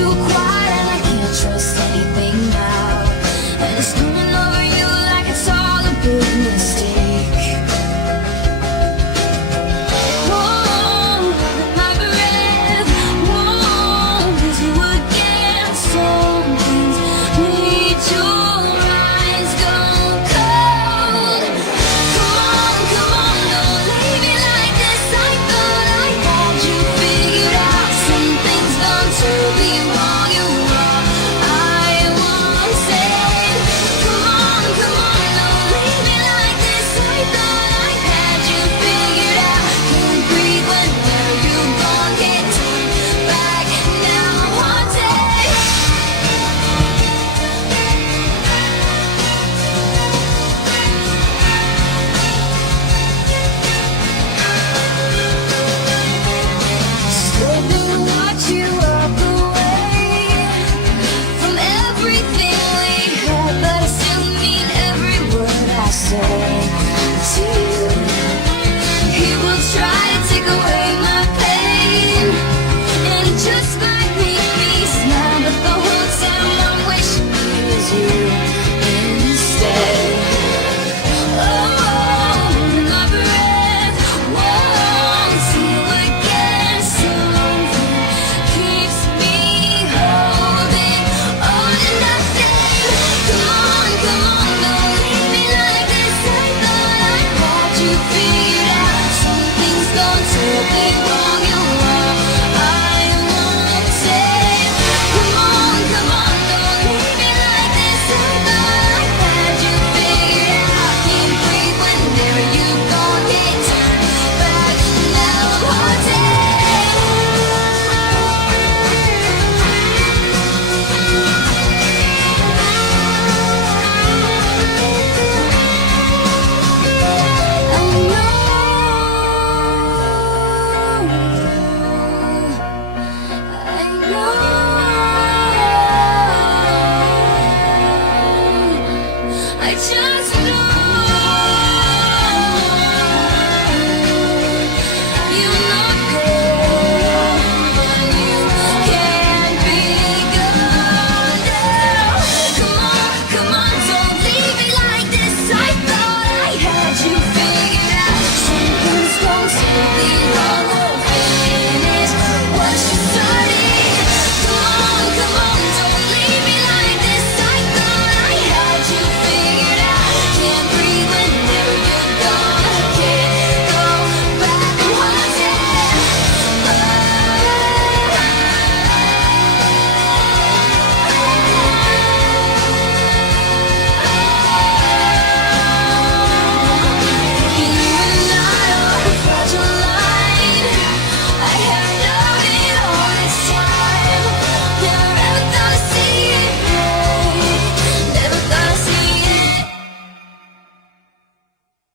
too quiet and I can't trust anything now. And it's coming over you like it's all a big mistake. Won't hold my breath, won't lose you again. Some things made your eyes go cold. Come on, don't leave me like this. I thought I had you figured out. Some things done to be wrong, you're wrong. I won't say. Come on, don't leave me like this. I thought I had you figured out. Can't breathe whenever you're gone. Can't turn back now. One day. Stood and watched you walk away from everything we had, but I still mean every word I say to you. He will try to take away my pain, and it just might make me smile, but the whole time I'm wishing it was you instead. Oh, my breath won't see you again. Something keeps me holding on to nothing. Come on, don't leave me like this. I thought I had you figured